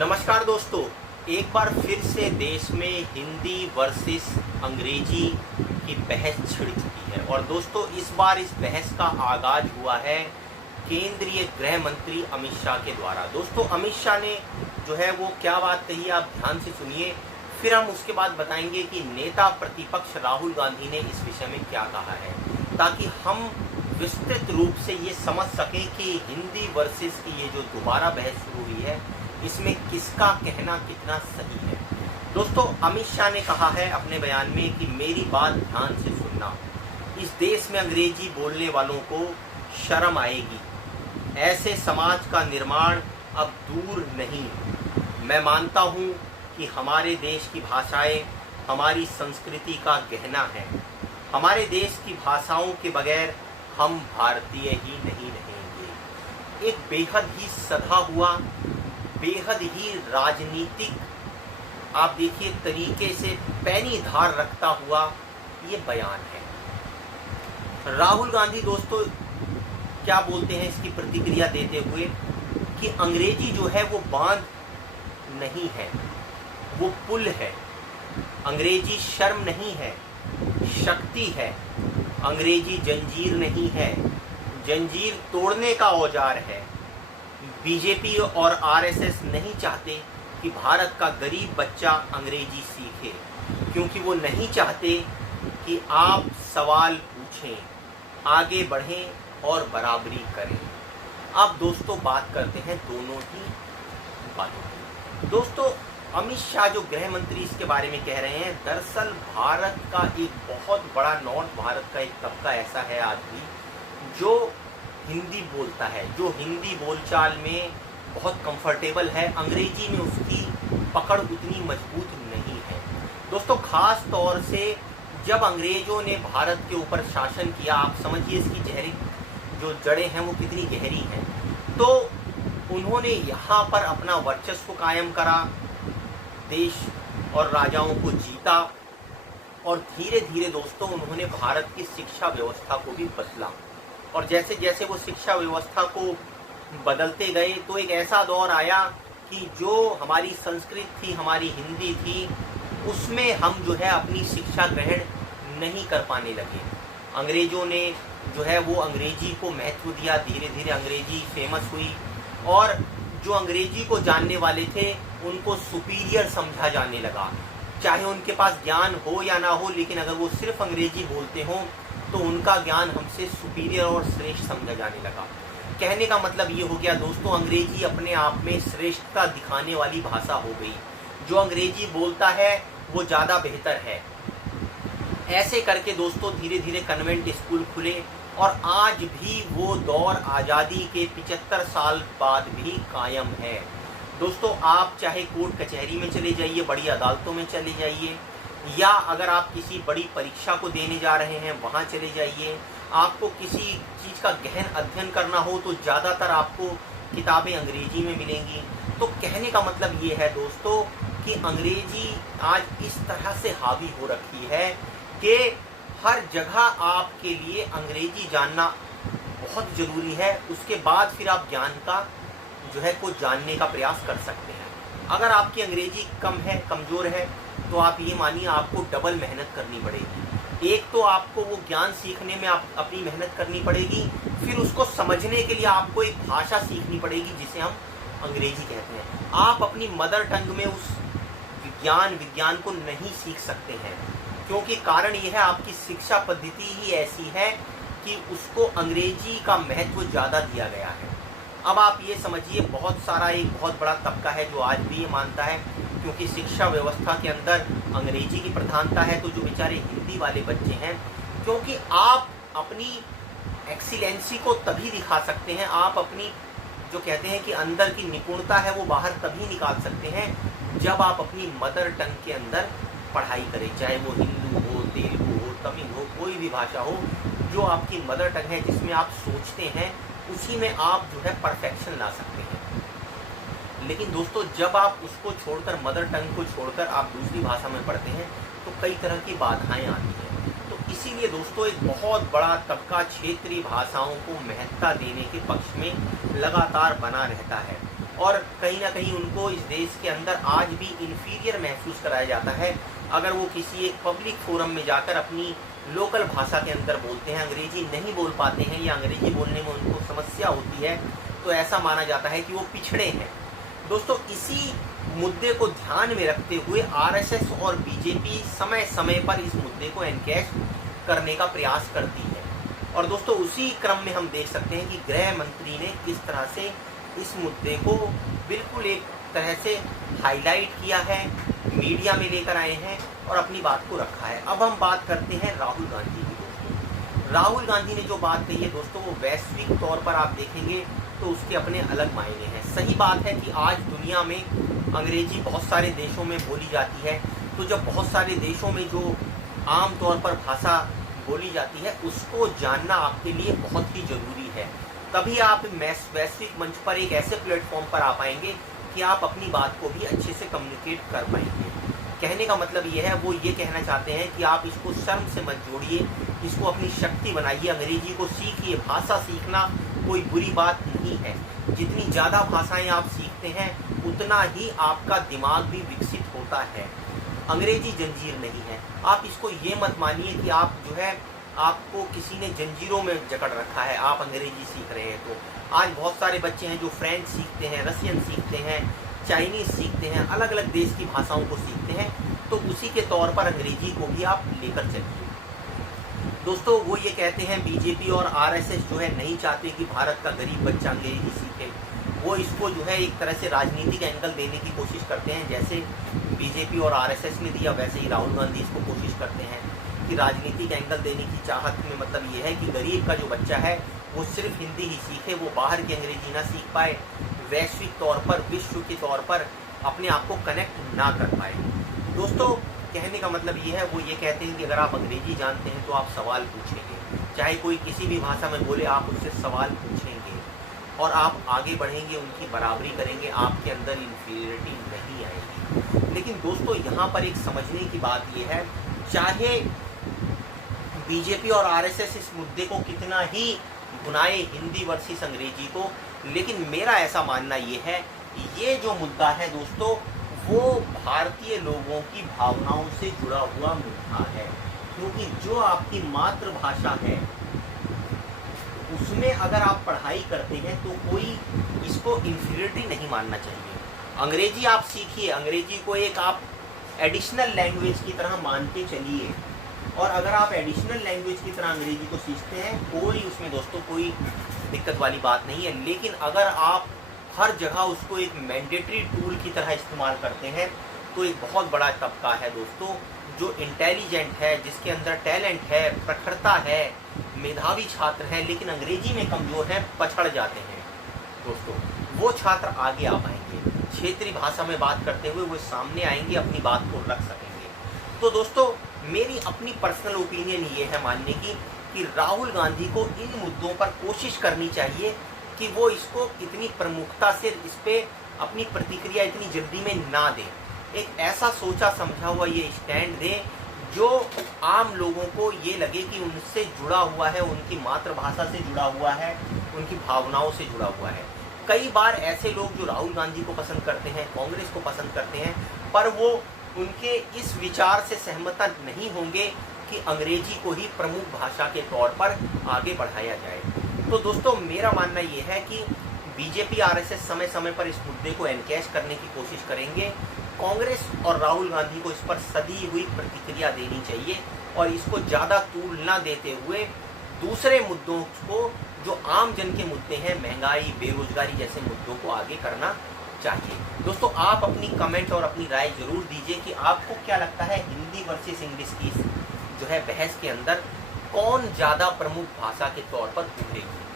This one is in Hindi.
नमस्कार दोस्तों, एक बार फिर से देश में हिंदी वर्सेस अंग्रेजी की बहस छिड़ चुकी है। और दोस्तों, इस बार इस बहस का आगाज हुआ है केंद्रीय गृह मंत्री अमित शाह के द्वारा। दोस्तों, अमित शाह ने जो है वो क्या बात कही, आप ध्यान से सुनिए, फिर हम उसके बाद बताएंगे कि नेता प्रतिपक्ष राहुल गांधी ने इस विषय में क्या कहा है, ताकि हम विस्तृत रूप से ये समझ सकें कि हिंदी वर्सेस की ये जो दोबारा बहस शुरू हुई है, इसमें किसका कहना कितना सही है। दोस्तों, अमित शाह ने कहा है अपने बयान में कि मेरी बात ध्यान से सुनना, इस देश में अंग्रेजी बोलने वालों को शर्म आएगी। ऐसे समाज का निर्माण अब दूर नहीं। मैं मानता हूँ कि हमारे देश की भाषाएं हमारी संस्कृति का गहना है। हमारे देश की भाषाओं के बगैर हम भारतीय ही नहीं रहेंगे। एक बेहद ही सधा हुआ, बेहद ही राजनीतिक, आप देखिए तरीके से पैनी धार रखता हुआ ये बयान है। राहुल गांधी दोस्तों क्या बोलते हैं इसकी प्रतिक्रिया देते हुए कि अंग्रेजी जो है वो बांध नहीं है, वो पुल है। अंग्रेजी शर्म नहीं है, शक्ति है। अंग्रेजी जंजीर नहीं है, जंजीर तोड़ने का औजार है। बीजेपी और आरएसएस नहीं चाहते कि भारत का गरीब बच्चा अंग्रेजी सीखे, क्योंकि वो नहीं चाहते कि आप सवाल पूछें, आगे बढ़ें और बराबरी करें। अब दोस्तों बात करते हैं दोनों ही बातों की। दोस्तों, अमित शाह जो गृह मंत्री इसके बारे में कह रहे हैं, दरअसल भारत का एक बहुत बड़ा, नॉर्थ भारत का एक तबका ऐसा है आज भी जो हिंदी बोलता है, जो हिंदी बोलचाल में बहुत कंफर्टेबल है। अंग्रेजी में उसकी पकड़ उतनी मजबूत नहीं है। दोस्तों, खास तौर से जब अंग्रेजों ने भारत के ऊपर शासन किया, आप समझिए इसकी गहरी जो जड़ें हैं वो कितनी गहरी हैं। तो उन्होंने यहाँ पर अपना वर्चस्व कायम करा, देश और राजाओं को जीता, और धीरे धीरे दोस्तों उन्होंने भारत की शिक्षा व्यवस्था को भी बदला। और जैसे जैसे वो शिक्षा व्यवस्था को बदलते गए तो एक ऐसा दौर आया कि जो हमारी संस्कृत थी, हमारी हिंदी थी, उसमें हम जो है अपनी शिक्षा ग्रहण नहीं कर पाने लगे। अंग्रेजों ने जो है वो अंग्रेजी को महत्व दिया, धीरे धीरे अंग्रेजी फेमस हुई, और जो अंग्रेजी को जानने वाले थे उनको सुपीरियर समझा जाने लगा। चाहे उनके पास ज्ञान हो या ना हो, लेकिन अगर वो सिर्फ अंग्रेजी बोलते हों तो उनका ज्ञान हमसे सुपीरियर और श्रेष्ठ समझा जाने लगा। कहने का मतलब ये हो गया दोस्तों, अंग्रेजी अपने आप में श्रेष्ठता दिखाने वाली भाषा हो गई। जो अंग्रेजी बोलता है वो ज़्यादा बेहतर है। ऐसे करके दोस्तों धीरे धीरे कन्वेंट स्कूल खुले, और आज भी वो दौर आज़ादी के 75 साल बाद भी कायम है। दोस्तों, आप चाहे कोर्ट कचहरी में चले जाइए, बड़ी अदालतों में चले जाइए, या अगर आप किसी बड़ी परीक्षा को देने जा रहे हैं वहाँ चले जाइए, आपको किसी चीज़ का गहन अध्ययन करना हो तो ज़्यादातर आपको किताबें अंग्रेजी में मिलेंगी। तो कहने का मतलब ये है दोस्तों कि अंग्रेजी आज इस तरह से हावी हो रखी है कि हर जगह आपके लिए अंग्रेजी जानना बहुत ज़रूरी है। उसके बाद फिर आप ज्ञान का जो है को जानने का प्रयास कर सकते हैं। अगर आपकी अंग्रेजी कम है, कमज़ोर है, तो आप ये मानिए आपको डबल मेहनत करनी पड़ेगी। एक तो आपको वो ज्ञान सीखने में आप अपनी मेहनत करनी पड़ेगी, फिर उसको समझने के लिए आपको एक भाषा सीखनी पड़ेगी जिसे हम अंग्रेजी कहते हैं। आप अपनी मदर टंग में उस विज्ञान को नहीं सीख सकते हैं, क्योंकि कारण ये है आपकी शिक्षा पद्धति ही ऐसी है कि उसको अंग्रेजी का महत्व ज़्यादा दिया गया है। अब आप ये समझिए, बहुत सारा एक बहुत बड़ा तबका है जो आज भी ये मानता है, क्योंकि शिक्षा व्यवस्था के अंदर अंग्रेजी की प्रधानता है, तो जो बेचारे हिंदी वाले बच्चे हैं, क्योंकि आप अपनी एक्सीलेंसी को तभी दिखा सकते हैं, आप अपनी जो कहते हैं कि अंदर की निपुणता है वो बाहर तभी निकाल सकते हैं जब आप अपनी मदर टंग के अंदर पढ़ाई करें, चाहे वो हिंदू हो, तेलुगु हो, तमिल हो, कोई भी भाषा हो, जो आपकी मदर टंग है, जिसमें आप सोचते हैं, उसी में आप जो है परफेक्शन ला सकते हैं। लेकिन दोस्तों, जब आप उसको छोड़कर, मदर टंग को छोड़कर आप दूसरी भाषा में पढ़ते हैं तो कई तरह की बाधाएं आती हैं। तो इसीलिए दोस्तों एक बहुत बड़ा तबका क्षेत्रीय भाषाओं को महत्ता देने के पक्ष में लगातार बना रहता है। और कहीं ना कहीं उनको इस देश के अंदर आज भी इन्फीरियर महसूस कराया जाता है अगर वो किसी एक पब्लिक फोरम में जाकर अपनी लोकल भाषा के अंदर बोलते हैं, अंग्रेजी नहीं बोल पाते हैं या अंग्रेजी बोलने में उनको समस्या होती है, तो ऐसा माना जाता है कि वो पिछड़े हैं। दोस्तों, इसी मुद्दे को ध्यान में रखते हुए आरएसएस और बीजेपी समय समय पर इस मुद्दे को एनकैश करने का प्रयास करती है। और दोस्तों, उसी क्रम में हम देख सकते हैं कि गृह मंत्री ने किस तरह से इस मुद्दे को बिल्कुल एक तरह से हाईलाइट किया है, मीडिया में लेकर आए हैं और अपनी बात को रखा है। अब हम बात करते हैं राहुल गांधी की। दोस्तों, राहुल गांधी ने जो बात कही है दोस्तों, वो वैश्विक तौर पर आप देखेंगे तो उसके अपने अलग मायने हैं। सही बात है कि आज दुनिया में अंग्रेजी बहुत सारे देशों में बोली जाती है, तो जब बहुत सारे देशों में जो आम तौर पर भाषा बोली जाती है उसको जानना आपके लिए बहुत ही ज़रूरी है। तभी आप वैश्विक मंच पर एक ऐसे प्लेटफॉर्म पर आ पाएंगे कि आप अपनी बात को भी अच्छे से कम्युनिकेट कर पाएंगे। कहने का मतलब ये है, वो ये कहना चाहते हैं कि आप इसको शर्म से मत जोड़िए, इसको अपनी शक्ति बनाइए, अंग्रेजी को सीखिए। भाषा सीखना कोई बुरी बात नहीं है। जितनी ज़्यादा भाषाएं आप सीखते हैं उतना ही आपका दिमाग भी विकसित होता है। अंग्रेजी जंजीर नहीं है। आप इसको ये मत मानिए कि आप जो है आपको किसी ने जंजीरों में जकड़ रखा है, आप अंग्रेजी सीख रहे हैं। तो आज बहुत सारे बच्चे हैं जो फ्रेंच सीखते हैं, रशियन सीखते हैं, चाइनीज़ सीखते हैं, अलग अलग देश की भाषाओं को सीखते हैं। तो उसी के तौर पर अंग्रेजी को भी आप लेकर चलिए। दोस्तों, वो ये कहते हैं, बीजेपी और आरएसएस जो है नहीं चाहते कि भारत का गरीब बच्चा अंग्रेजी सीखे। वो इसको जो है एक तरह से राजनीतिक एंगल देने की कोशिश करते हैं। जैसे बीजेपी और आरएसएस ने दिया, वैसे ही राहुल गांधी इसको कोशिश करते हैं कि राजनीतिक एंगल देने की चाहत में मतलब ये है कि गरीब का जो बच्चा है वो सिर्फ हिंदी ही सीखे, वो बाहर की अंग्रेजी ना सीख पाए, वैश्विक तौर पर, विश्व के तौर पर अपने आप को कनेक्ट ना कर पाए। दोस्तों, कहने का मतलब ये है, वो ये कहते हैं कि अगर आप अंग्रेजी जानते हैं तो आप सवाल पूछेंगे, चाहे कोई किसी भी भाषा में बोले आप उससे सवाल पूछेंगे और आप आगे बढ़ेंगे, उनकी बराबरी करेंगे, आपके अंदर इन्फीरियरिटी नहीं आएगी। लेकिन दोस्तों, यहाँ पर एक समझने की बात ये है, चाहे बीजेपी और आरएसएस इस मुद्दे को कितना ही भुनाए हिंदी वर्सेस अंग्रेजी को, लेकिन मेरा ऐसा मानना ये है, ये जो मुद्दा है दोस्तों, वो भारतीय लोगों की भावनाओं से जुड़ा हुआ मुद्दा है। क्योंकि जो आपकी मातृभाषा है उसमें अगर आप पढ़ाई करते हैं तो कोई इसको इन्फीरियरिटी नहीं मानना चाहिए। अंग्रेजी आप सीखिए, अंग्रेजी को एक आप एडिशनल लैंग्वेज की तरह मान के चलिए, और अगर आप एडिशनल लैंग्वेज की तरह अंग्रेजी को सीखते हैं, कोई उसमें दोस्तों कोई दिक्कत वाली बात नहीं है। लेकिन अगर आप हर जगह उसको एक मैंडेटरी टूल की तरह इस्तेमाल करते हैं, तो एक बहुत बड़ा तबका है दोस्तों जो इंटेलिजेंट है, जिसके अंदर टैलेंट है, प्रखरता है, मेधावी छात्र हैं, लेकिन अंग्रेजी में कमज़ोर हैं, पछड़ जाते हैं। दोस्तों, वो छात्र आगे आ पाएंगे, क्षेत्रीय भाषा में बात करते हुए वो सामने आएंगे, अपनी बात को रख सकेंगे। तो दोस्तों, मेरी अपनी पर्सनल ओपिनियन ये है मानने की कि राहुल गांधी को इन मुद्दों पर कोशिश करनी चाहिए कि वो इसको इतनी प्रमुखता से इस पर अपनी प्रतिक्रिया इतनी जल्दी में ना दें। एक ऐसा सोचा समझा हुआ ये स्टैंड दें जो आम लोगों को ये लगे कि उनसे जुड़ा हुआ है, उनकी मातृभाषा से जुड़ा हुआ है, उनकी भावनाओं से जुड़ा हुआ है। कई बार ऐसे लोग जो राहुल गांधी को पसंद करते हैं, कांग्रेस को पसंद करते हैं, पर वो उनके इस विचार से सहमत नहीं होंगे कि अंग्रेजी को ही प्रमुख भाषा के तौर पर आगे बढ़ाया जाए। तो दोस्तों, मेरा मानना ये है कि बीजेपी आरएसएस समय समय पर इस मुद्दे को एनकैश करने की कोशिश करेंगे। कांग्रेस और राहुल गांधी को इस पर सदी हुई प्रतिक्रिया देनी चाहिए और इसको ज़्यादा तूल न देते हुए दूसरे मुद्दों को, जो आम जन के मुद्दे हैं, महंगाई, बेरोजगारी जैसे मुद्दों को आगे करना चाहिए। दोस्तों, आप अपनी कमेंट और अपनी राय जरूर दीजिए कि आपको क्या लगता है, हिंदी वर्सेस इंग्लिश की जो है बहस के अंदर कौन ज़्यादा प्रमुख भाषा के तौर पर उभरेगी।